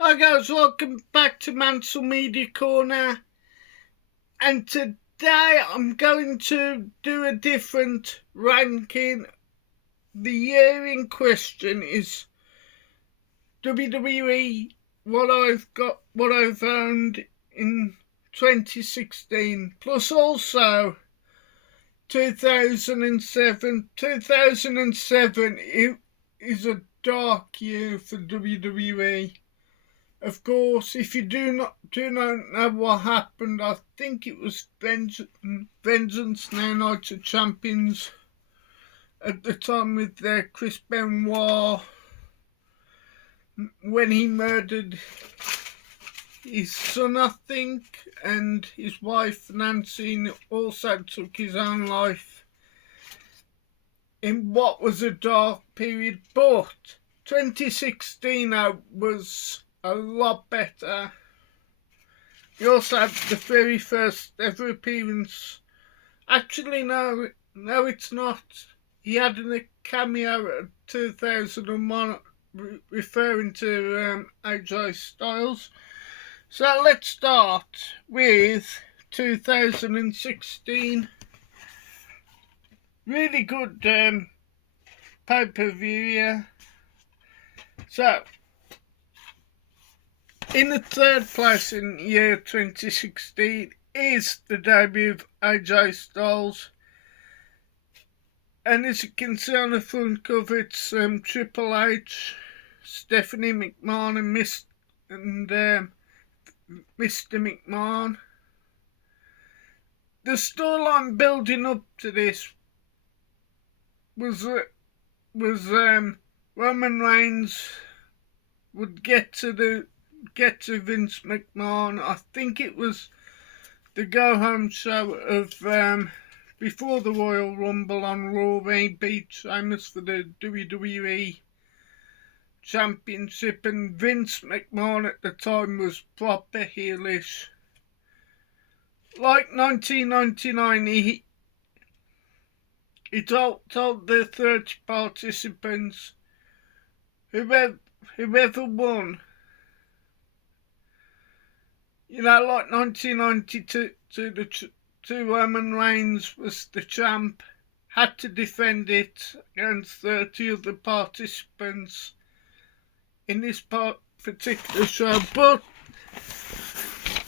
Hi guys, welcome back to Mansell Media Corner, and today I'm going to do a different ranking. The year in question is WWE, what I've owned in 2016, plus also 2007. 2007 is a dark year for WWE. Of course, if you do not know what happened, I think it was Vengeance Now Night of Champions at the time with Chris Benoit, when he murdered his son, I think, and his wife Nancy also took his own life in what was a dark period. But 2016 was a lot better. He also had the very first ever appearance. Actually, no, it's not. He had a cameo at 2001 referring to AJ Styles. So let's start with 2016. Really good pay-per-view, yeah. So, in the third place in year 2016 is the debut of AJ Styles. And as you can see on the front cover, it's Triple H, Stephanie McMahon and Mr. McMahon. The storyline building up to this was Roman Reigns would get to Vince McMahon. I think it was the go-home show of before the Royal Rumble on Raw. He beat Sheamus for the WWE Championship, and Vince McMahon at the time was proper heelish. Like 1999, he told the 30 participants, whoever won, like 1992, the Roman Reigns was the champ, had to defend it against 30 other participants in this particular show. But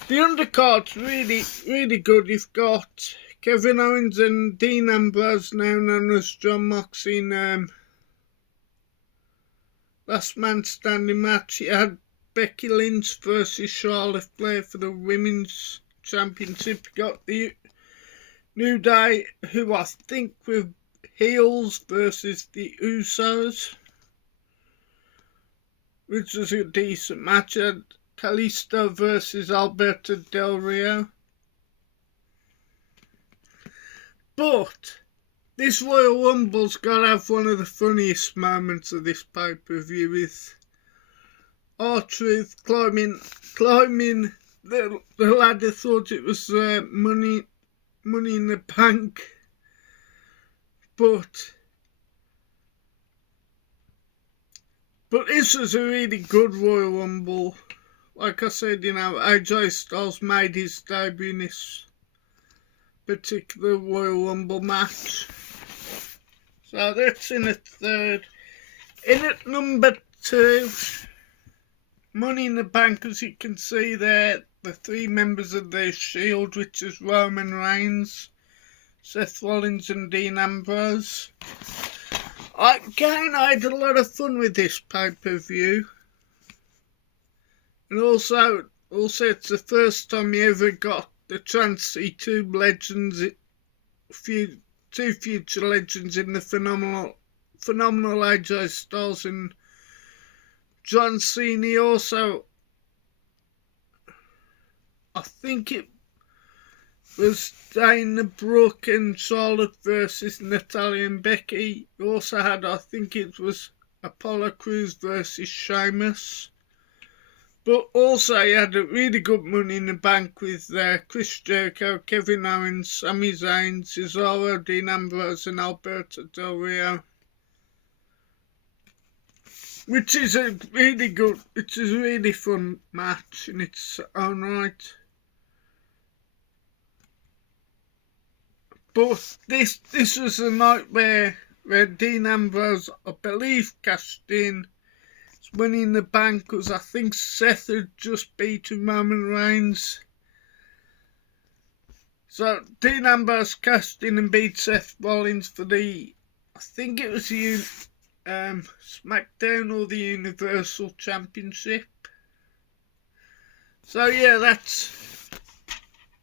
the undercard's really good. You've got Kevin Owens and Dean Ambrose, now known as Jon Moxley, in last man standing match. You had Becky Lynch versus Charlotte Flair for the Women's Championship. You got the New Day, who I think were heels, versus the Usos, which was a decent match. You had Kalisto versus Alberto Del Rio. But this Royal Rumble's got to have one of the funniest moments of this pay-per-view, with R-Truth climbing the ladder. Thought it was money in the bank, but this was a really good Royal Rumble. Like I said, AJ Styles made his debut in this particular Royal Rumble match. So that's in the third. In at number 2, Money in the Bank, as you can see there, the 3 members of the Shield, which is Roman Reigns, Seth Rollins and Dean Ambrose. Again, I had a lot of fun with this pay-per-view. And also it's the first time you ever got the chance to see two future legends in the phenomenal AJ Styles and John Cena. Also, I think it was Dana Brooke and Charlotte versus Natalya and Becky. You also had, I think it was Apollo Crews versus Sheamus. But also you had a really good Money in the Bank with Chris Jericho, Kevin Owens, Sami Zayn, Cesaro, Dean Ambrose and Alberto Del Rio. which is a really fun match in its own right. But this was a night where Dean Ambrose, I believe, cashed in. His Money in the Bank, because I think Seth had just beaten Roman Reigns. So Dean Ambrose cashed in and beat Seth Rollins for I think it was the SmackDown or the Universal Championship. So yeah,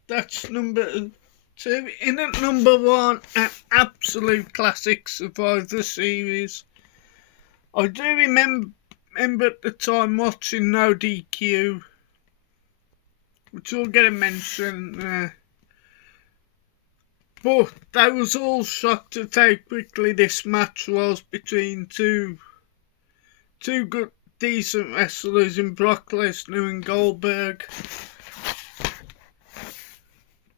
that's number 2. In at number 1, an absolute classic Survivor Series. I do remember at the time watching No DQ, which will get a mention. But I was all shocked at how quickly this match was between two good, decent wrestlers in Brock Lesnar and Goldberg.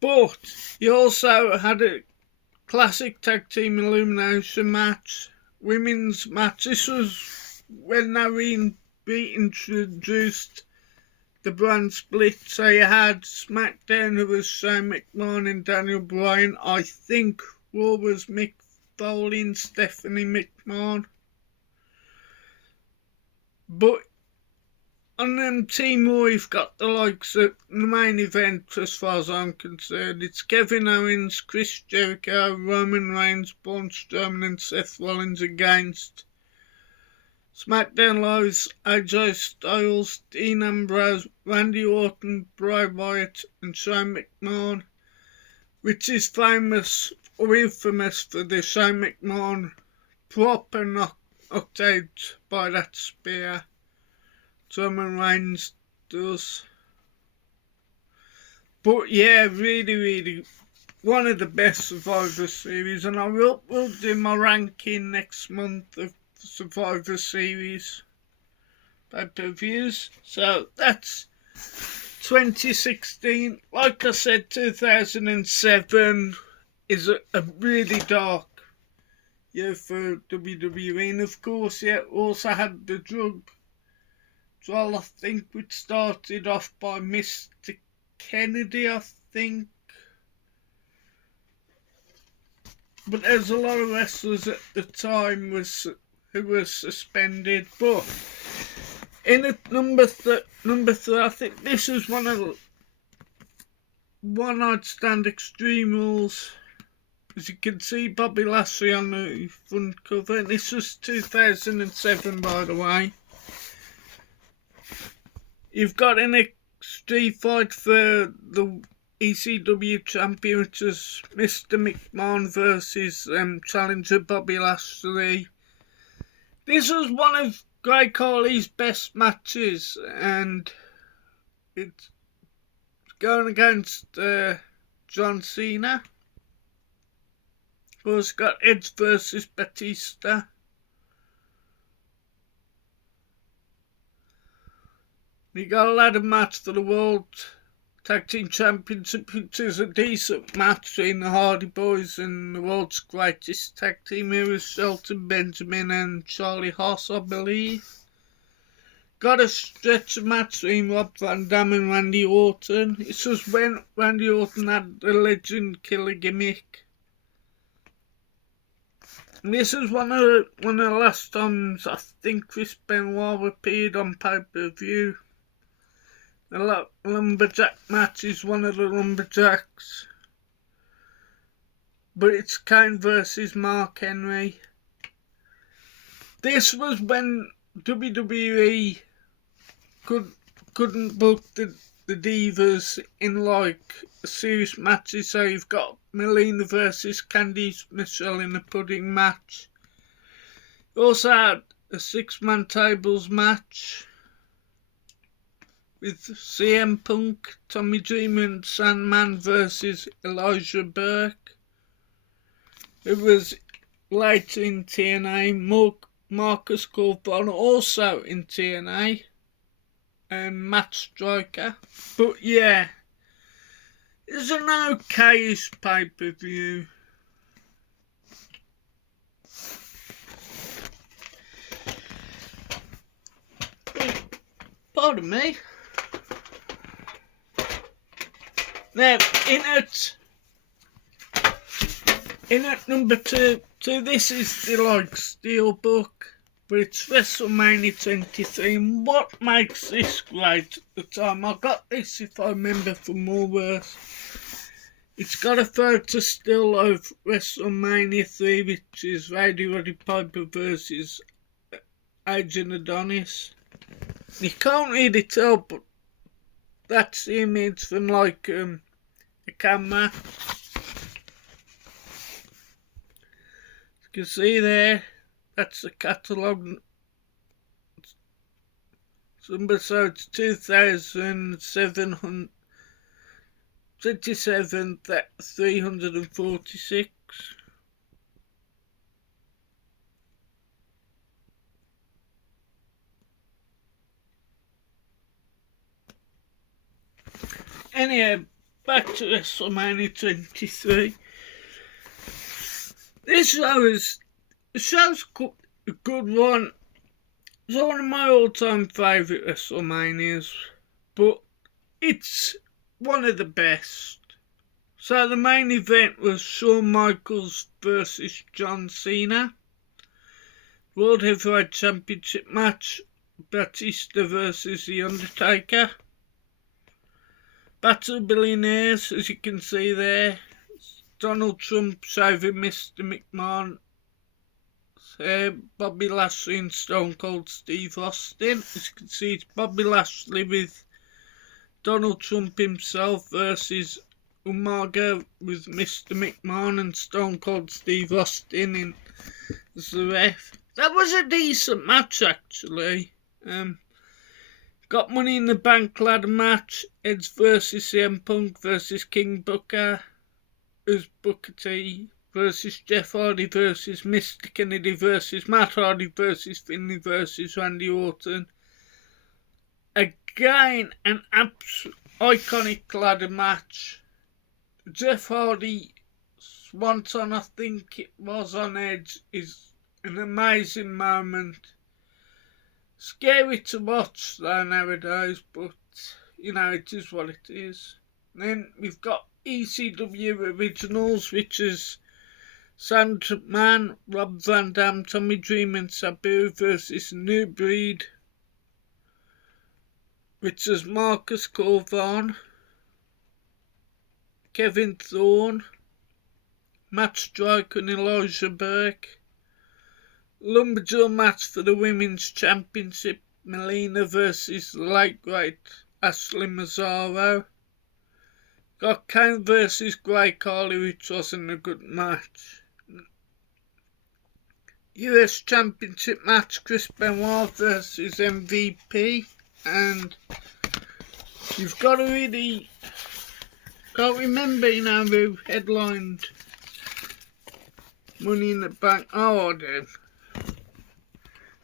But you also had a classic tag team elimination match, women's match. This was when they reintroduced the brand split. So you had SmackDown, who was Shane McMahon and Daniel Bryan. I think Raw was Mick Foley and Stephanie McMahon. But on Team Raw, you've got the likes of the main event, as far as I'm concerned. It's Kevin Owens, Chris Jericho, Roman Reigns, Braun Strowman and Seth Rollins against SmackDown Live's AJ Styles, Dean Ambrose, Randy Orton, Bray Wyatt and Shane McMahon, which is famous or infamous for the Shane McMahon proper knocked out by that spear. Roman Reigns does. But yeah, really one of the best Survivor Series, and I will do my ranking next month of Survivor Series pay-per-views. So that's 2016. Like I said, 2007 is a really dark year for WWE, and of course, yeah, also had the drug trial, I think, which started off by Mr. Kennedy, I think. But there's a lot of wrestlers at the time who were suspended. But in at number 3, I think this is one I'd stand Extreme Rules. As you can see, Bobby Lashley on the front cover. And this was 2007, by the way. You've got an extreme fight for the ECW champion, which is Mr. McMahon versus challenger Bobby Lashley. This was one of Great Khali's best matches, and it's going against John Cena. Of course, got Edge versus Batista. We got a ladder match for the World Tag Team Championship, which is a decent match between the Hardy Boys and the world's greatest tag team. Here was Shelton Benjamin and Charlie Haas, I believe. Got a stretcher match between Rob Van Dam and Randy Orton. This was when Randy Orton had the Legend Killer gimmick. And this was one of the last times I think Chris Benoit appeared on pay-per-view. The Lumberjack match is one of the Lumberjacks. But it's Kane versus Mark Henry. This was when WWE couldn't book the divas in like serious matches. So you've got Melina versus Candice Michelle in a pudding match. You also had a 6-man tables match with CM Punk, Tommy Dreamer and Sandman versus Elijah Burke. It was later in TNA, Marcus Corbin also in TNA, and Matt Striker. But yeah, it's an okayish pay-per-view. Pardon me. Now, in at number two, this is the Steelbook, but it's WrestleMania 23. And what makes this great at the time? I got this, if I remember, from Woolworths. It's got a photo still of WrestleMania 3, which is Roddy Piper versus Agent Adonis. You can't really tell, but that's the image from a camera. You can see there, that's the catalogue. Number, so it's 2,346. Anyhow, back to WrestleMania 23. This show's a good one. It's one of my all-time favourite WrestleManias, but it's one of the best. So the main event was Shawn Michaels versus John Cena. World Heavyweight Championship match, Batista versus The Undertaker. Battle of Billionaires, as you can see there. Donald Trump shaving Mr. McMahon. Bobby Lashley and Stone Cold Steve Austin. As you can see, it's Bobby Lashley with Donald Trump himself versus Umaga with Mr. McMahon and Stone Cold Steve Austin in as the ref. That was a decent match, actually. Got Money in the Bank ladder match. Edge versus CM Punk versus King Booker. As Booker T versus Jeff Hardy versus Mr. Kennedy versus Matt Hardy versus Finlay versus Randy Orton. Again, an iconic ladder match. Jeff Hardy Swanton, I think it was, on Edge is an amazing moment. Scary to watch though nowadays, but you know, it is what it is. Then we've got ECW Originals, which is Sandra McMahon, Rob Van Dam, Tommy Dreamer and Sabu versus New Breed, which is Marcus Corvan, Kevin Thorne, Matt Striker and Elijah Burke. Lumberjaw match for the Women's Championship, Melina versus the late great Ashley Mazzaro. Got Kane versus Grey Carly, which wasn't a good match. US Championship match, Chris Benoit versus MVP. And you've got to really, can't remember, you know, who headlined Money in the Bank. Oh, I do.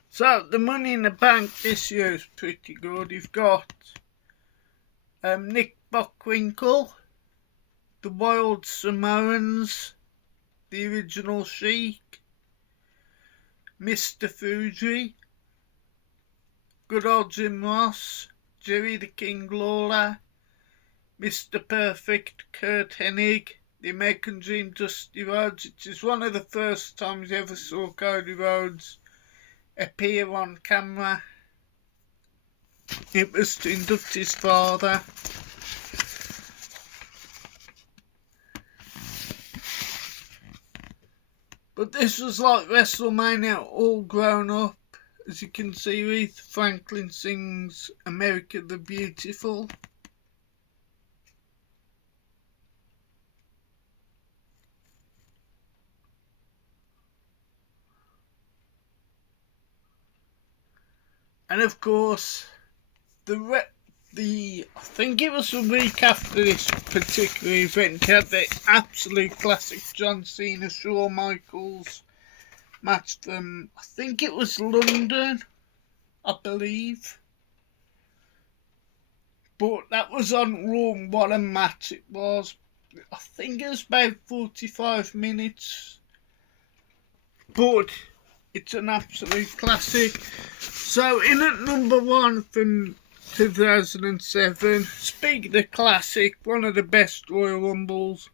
So, the Money in the Bank this year is pretty good. You've got Nick Bockwinkel, the Wild Samoans, the Original Sheik, Mr. Fuji, good old Jim Ross, Jerry the King Lawler, Mr. Perfect, Kurt Hennig, the American Dream Dusty Rhodes. It is one of the first times you ever saw Cody Rhodes appear on camera. It was to induct his father. But this was like WrestleMania all grown up. As you can see, Aretha Franklin sings America the Beautiful. And of course, I think it was a week after this particular event, you had the absolute classic John Cena Shawn Michaels match from, I think it was London, I believe. But that was on Raw, and what a match it was. I think it was about 45 minutes. But it's an absolute classic. So in at number one from 2007. Speaking of classic, one of the best Royal Rumbles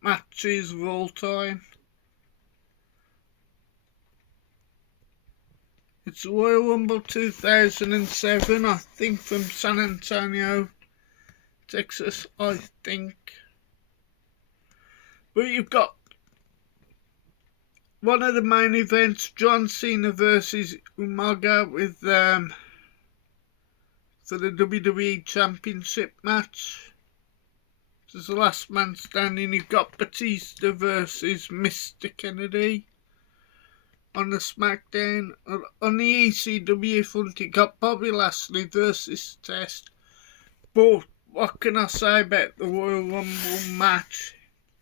matches of all time. It's Royal Rumble 2007, I think, from San Antonio, Texas, I think. But you've got one of the main events, John Cena versus Umaga with for the WWE Championship match. This is the last man standing. You've got Batista versus Mr. Kennedy on the SmackDown. On the ECW front, you got Bobby Lashley versus Test. But what can I say about the Royal Rumble match?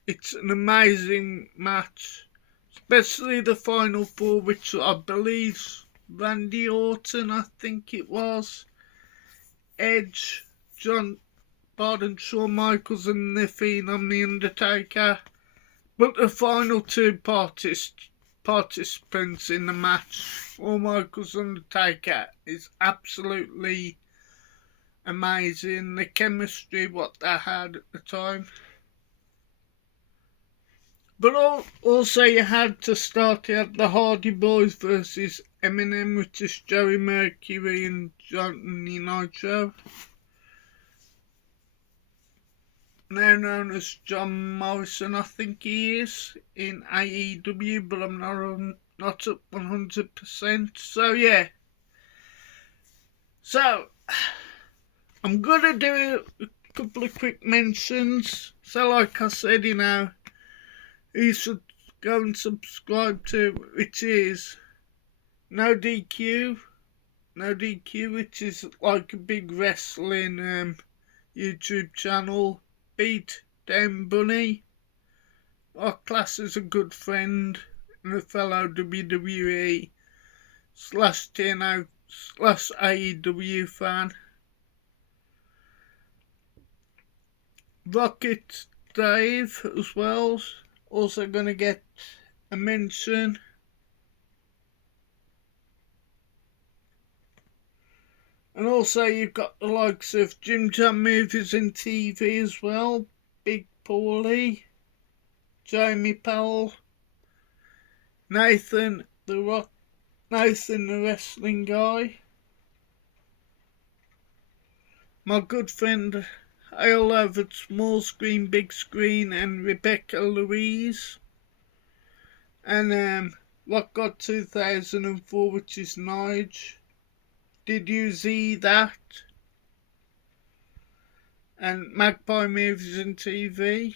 It's an amazing match, especially the final four, which I believe Randy Orton, I think it was, Edge, Shawn Michaels and the Phenom, The Undertaker. But the final two participants in the match, Shawn Michaels and Undertaker, is absolutely amazing. The chemistry what they had at the time. But also you had to start, you had the Hardy Boys versus Eminem, which is Joey Mercury and Johnny Nitro. Now known as John Morrison, I think he is, in AEW, but I'm not up 100%. So yeah. So, I'm going to do a couple of quick mentions. So like I said, you should go and subscribe to, which is No DQ, which is like a big wrestling YouTube channel. Beat Down Bunny, our class is a good friend and a fellow WWE / TNO / AEW fan. Rocket Dave as well, also going to get a mention. And also you've got the likes of Jim Jam Movies and TV as well, Big Paulie, Jamie Powell, Nathan the wrestling guy, my good friend Hale over at Small Screen, Big Screen, and Rebecca Louise, and Rock God 2004, which is Nige. Did you see that? And Magpie Movies and TV.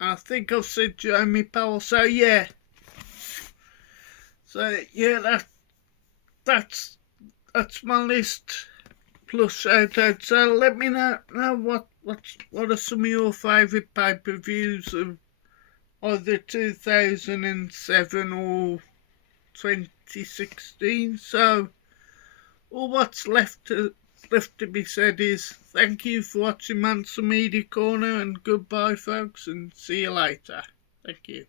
I think I've said Jamie Powell. So yeah. That's my list. Plus shout out. So let me know what are some of your favourite pay-per-views of either 2007 or 2016. So all what's left to be said is thank you for watching Manson Media Corner, and goodbye folks, and see you later. Thank you.